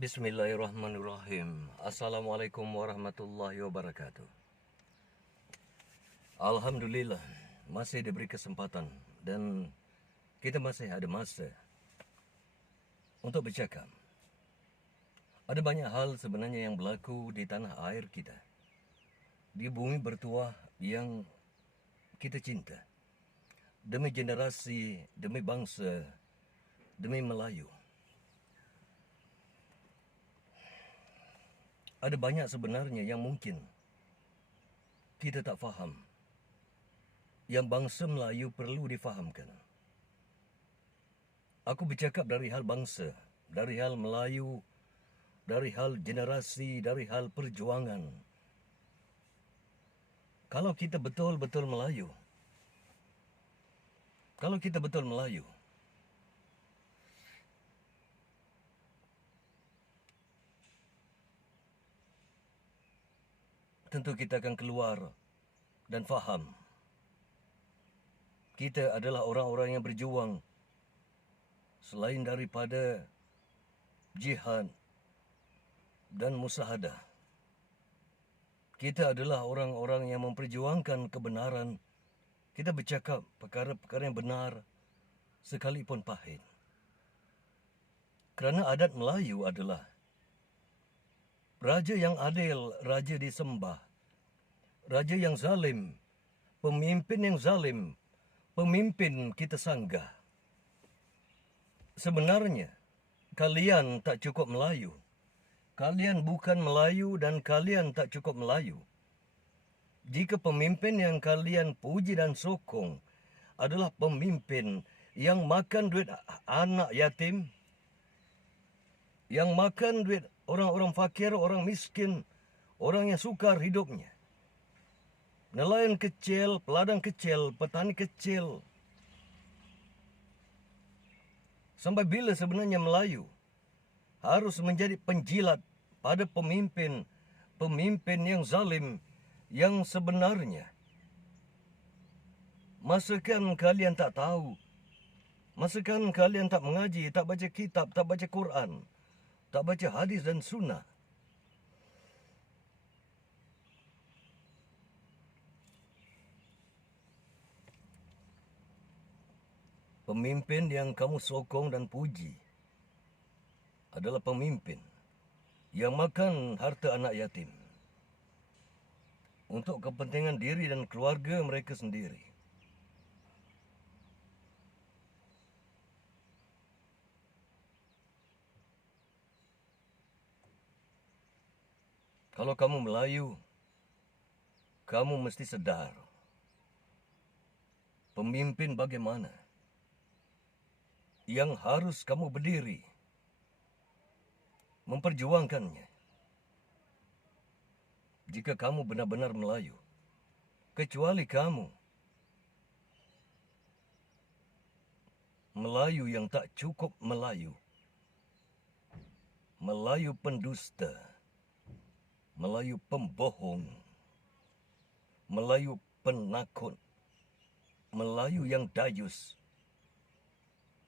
Bismillahirrahmanirrahim. Assalamualaikum warahmatullahi wabarakatuh. Alhamdulillah, masih diberi kesempatan dan kita masih ada masa untuk bercakap. Ada banyak hal sebenarnya yang berlaku di tanah air kita, di bumi bertuah yang kita cinta, demi generasi, demi bangsa, demi Melayu. Ada banyak sebenarnya yang mungkin kita tak faham, yang bangsa Melayu perlu difahamkan. Aku bercakap dari hal bangsa, dari hal Melayu, dari hal generasi, dari hal perjuangan. Kalau kita betul-betul Melayu, tentu kita akan keluar dan faham. Kita adalah orang-orang yang berjuang selain daripada jihad dan musahadah. Kita adalah orang-orang yang memperjuangkan kebenaran. Kita bercakap perkara-perkara yang benar sekalipun pahit. Kerana adat Melayu adalah raja yang adil, raja disembah. Raja yang zalim, pemimpin yang zalim, pemimpin kita sanggah. Sebenarnya, kalian tak cukup Melayu. Kalian bukan Melayu dan kalian tak cukup Melayu. Jika pemimpin yang kalian puji dan sokong adalah pemimpin yang makan duit anak yatim, yang makan duit orang-orang fakir, orang miskin, orang yang sukar hidupnya. Nelayan kecil, peladang kecil, petani kecil. Sampai bila sebenarnya Melayu harus menjadi penjilat pada pemimpin yang zalim, yang sebenarnya? Masakan kalian tak tahu? Masakan kalian tak mengaji, tak baca kitab, tak baca Quran, tak baca hadis dan sunnah? Pemimpin yang kamu sokong dan puji adalah pemimpin yang makan harta anak yatim untuk kepentingan diri dan keluarga mereka sendiri. Kalau kamu Melayu, kamu mesti sedar pemimpin bagaimana yang harus kamu berdiri memperjuangkannya. Jika kamu benar-benar Melayu, kecuali kamu Melayu yang tak cukup Melayu, Melayu pendusta, Melayu pembohong, Melayu penakut, Melayu yang dayus,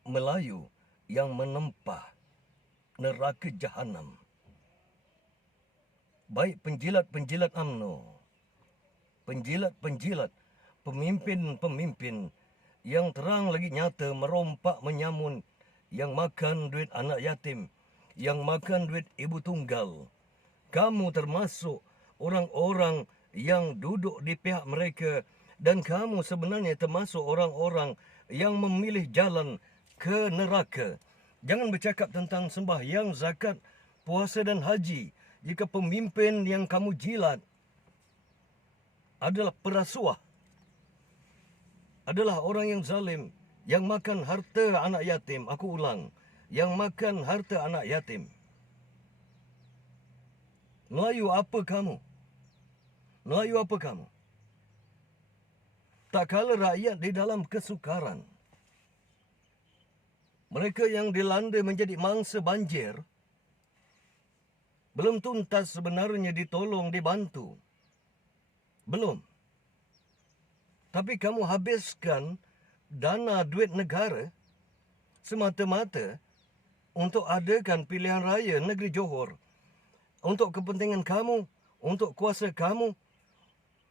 Melayu yang menempah neraka jahanam. Baik penjilat-penjilat UMNO, penjilat-penjilat, pemimpin-pemimpin yang terang lagi nyata merompak menyamun, yang makan duit anak yatim, yang makan duit ibu tunggal. Kamu termasuk orang-orang yang duduk di pihak mereka, dan kamu sebenarnya termasuk orang-orang yang memilih jalan ke neraka. Jangan bercakap tentang sembahyang, zakat, puasa dan haji jika pemimpin yang kamu jilat adalah perasuah, adalah orang yang zalim, yang makan harta anak yatim. Aku ulang, yang makan harta anak yatim. Melayu apa kamu? Melayu apa kamu? Tak kala rakyat di dalam kesukaran, mereka yang dilanda menjadi mangsa banjir, belum tuntas sebenarnya ditolong, dibantu. Belum. Tapi kamu habiskan dana duit negara semata-mata untuk adakan pilihan raya negeri Johor untuk kepentingan kamu, untuk kuasa kamu,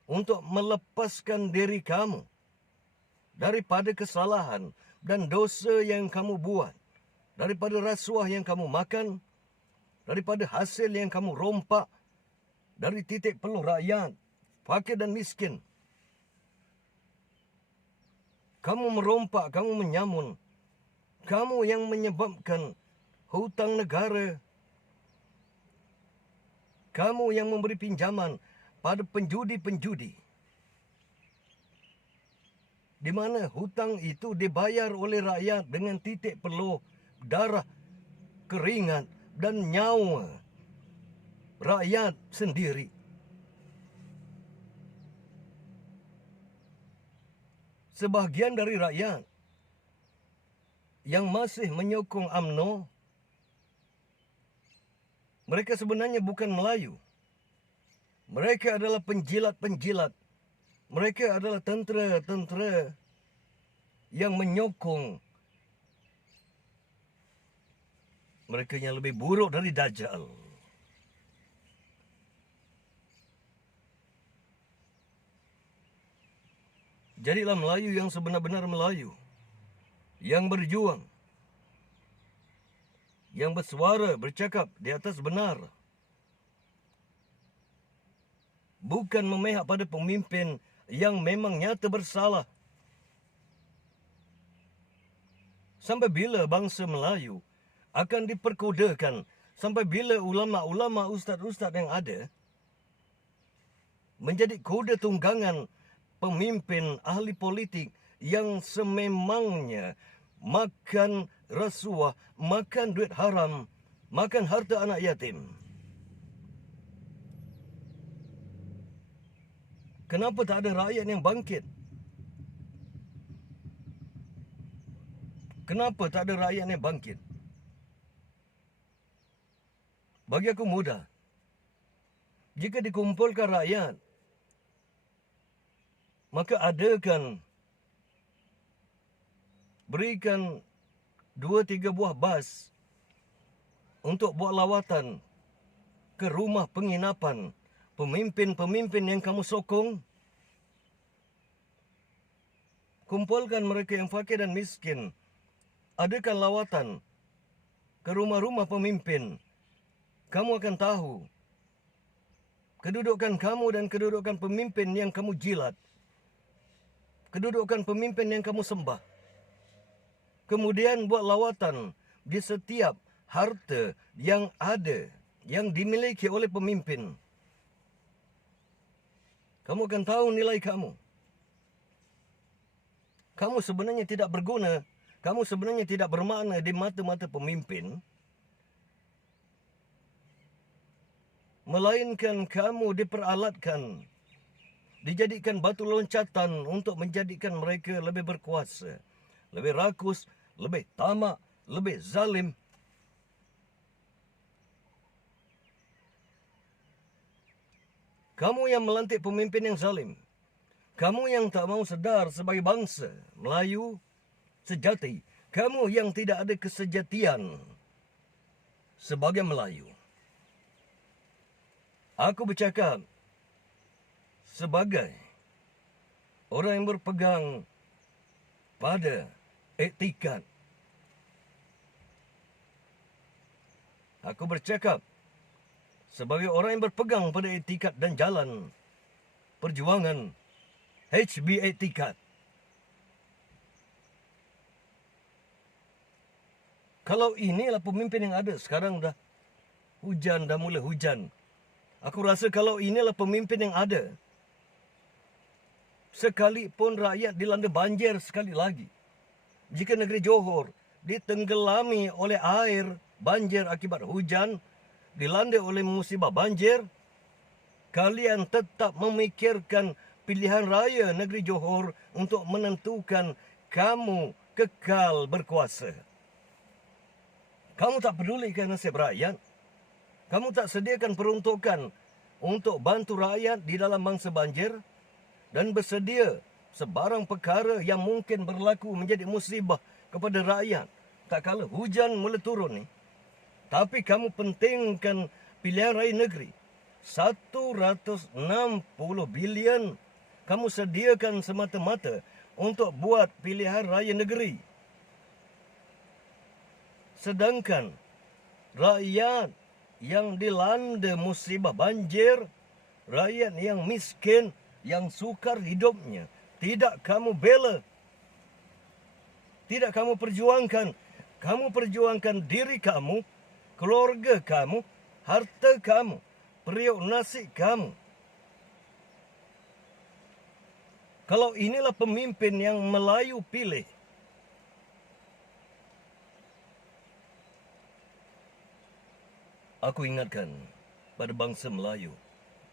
untuk melepaskan diri kamu daripada kesalahan dan dosa yang kamu buat, daripada rasuah yang kamu makan, daripada hasil yang kamu rompak, dari titik peluh rakyat, fakir dan miskin. Kamu merompak, kamu menyamun. Kamu yang menyebabkan hutang negara. Kamu yang memberi pinjaman pada penjudi-penjudi. Di mana hutang itu dibayar oleh rakyat dengan titik peluh, darah, keringat dan nyawa rakyat sendiri. Sebahagian dari rakyat yang masih menyokong UMNO, mereka sebenarnya bukan Melayu. Mereka adalah penjilat-penjilat. Mereka adalah tentera-tentera yang menyokong mereka yang lebih buruk dari Dajjal. Jadilah Melayu yang sebenar-benar Melayu, yang berjuang, yang bersuara, bercakap di atas benar. Bukan memihak pada pemimpin yang memang nyata bersalah. Sampai bila bangsa Melayu akan diperkodakan? Sampai bila ulama-ulama, ustaz-ustaz yang ada menjadi koda tunggangan pemimpin ahli politik yang sememangnya makan rasuah, makan duit haram, makan harta anak yatim? Kenapa tak ada rakyat yang bangkit? Kenapa tak ada rakyat yang bangkit? Bagi aku mudah. Jika dikumpulkan rakyat, maka adakan, berikan 2-3 buah bas untuk buat lawatan ke rumah penginapan pemimpin-pemimpin yang kamu sokong. Kumpulkan mereka yang fakir dan miskin. Adakan lawatan ke rumah-rumah pemimpin. Kamu akan tahu kedudukan kamu dan kedudukan pemimpin yang kamu jilat. Kedudukan pemimpin yang kamu sembah. Kemudian buat lawatan di setiap harta yang ada, yang dimiliki oleh pemimpin. Kamu akan tahu nilai kamu. Kamu sebenarnya tidak berguna. Kamu sebenarnya tidak bermakna di mata-mata pemimpin. Melainkan kamu diperalatkan, dijadikan batu loncatan untuk menjadikan mereka lebih berkuasa, lebih rakus, lebih tamak, lebih zalim. Kamu yang melantik pemimpin yang zalim. Kamu yang tak mau sedar sebagai bangsa Melayu sejati. Kamu yang tidak ada kesejatian sebagai Melayu. Aku bercakap sebagai orang yang berpegang pada etikat. Aku bercakap sebagai orang yang berpegang pada etikat dan jalan perjuangan HB Etikat. Kalau inilah pemimpin yang ada sekarang, dah mulai hujan. Aku rasa kalau inilah pemimpin yang ada, sekalipun rakyat dilanda banjir sekali lagi, jika negeri Johor ditenggelami oleh air banjir akibat hujan, dilanda oleh musibah banjir, kalian tetap memikirkan pilihan raya negeri Johor untuk menentukan kamu kekal berkuasa. Kamu tak pedulikan nasib rakyat. Kamu tak sediakan peruntukan untuk bantu rakyat di dalam mangsa banjir dan bersedia sebarang perkara yang mungkin berlaku menjadi musibah kepada rakyat tak kala hujan mula turun ni. Tapi kamu pentingkan pilihan raya negeri. 160 bilion kamu sediakan semata-mata untuk buat pilihan raya negeri. Sedangkan rakyat yang dilanda musibah banjir, rakyat yang miskin, yang sukar hidupnya, tidak kamu bela. Tidak kamu perjuangkan. Kamu perjuangkan diri kamu, keluarga kamu, harta kamu, periuk nasi kamu. Kalau inilah pemimpin yang Melayu pilih, aku ingatkan pada bangsa Melayu,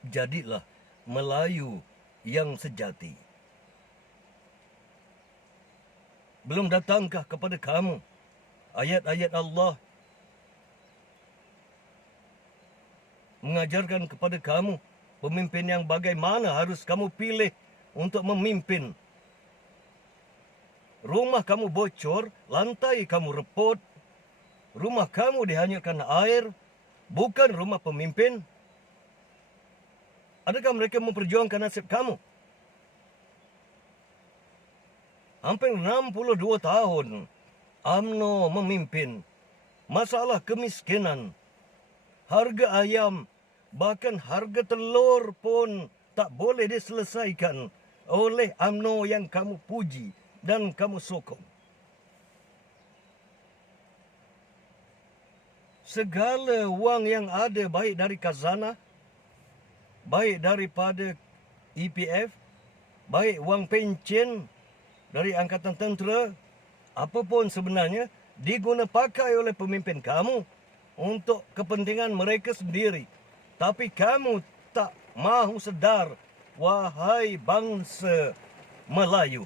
jadilah Melayu yang sejati. Belum datangkah kepada kamu ayat-ayat Allah mengajarkan kepada kamu pemimpin yang bagaimana harus kamu pilih untuk memimpin? Rumah kamu bocor, lantai kamu reput, rumah kamu dihanyutkan air, bukan rumah pemimpin. Adakah mereka memperjuangkan nasib kamu? Hampir 62 tahun UMNO memimpin. Masalah kemiskinan, harga ayam, bahkan harga telur pun tak boleh diselesaikan oleh UMNO yang kamu puji dan kamu sokong. Segala wang yang ada, baik dari khazanah, baik daripada EPF, baik wang pencen dari Angkatan Tentera, apapun sebenarnya, diguna pakai oleh pemimpin kamu untuk kepentingan mereka sendiri. Tapi kamu tak mahu sedar, wahai bangsa Melayu.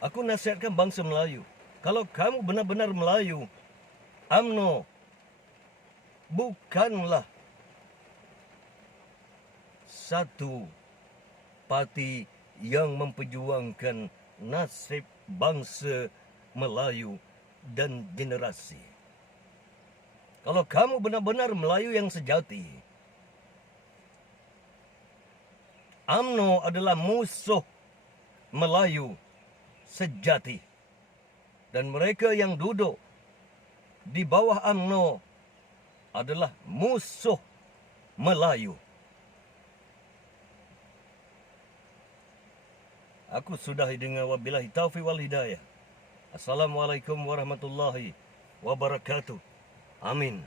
Aku nasihatkan bangsa Melayu, kalau kamu benar-benar Melayu, UMNO bukanlah satu parti yang memperjuangkan nasib bangsa Melayu dan generasi. Kalau kamu benar-benar Melayu yang sejati, UMNO adalah musuh Melayu sejati. Dan mereka yang duduk di bawah UMNO adalah musuh Melayu. Aku sudahi dengan wabillahi taufiq wal hidayah. Assalamualaikum warahmatullahi wabarakatuh. Amin.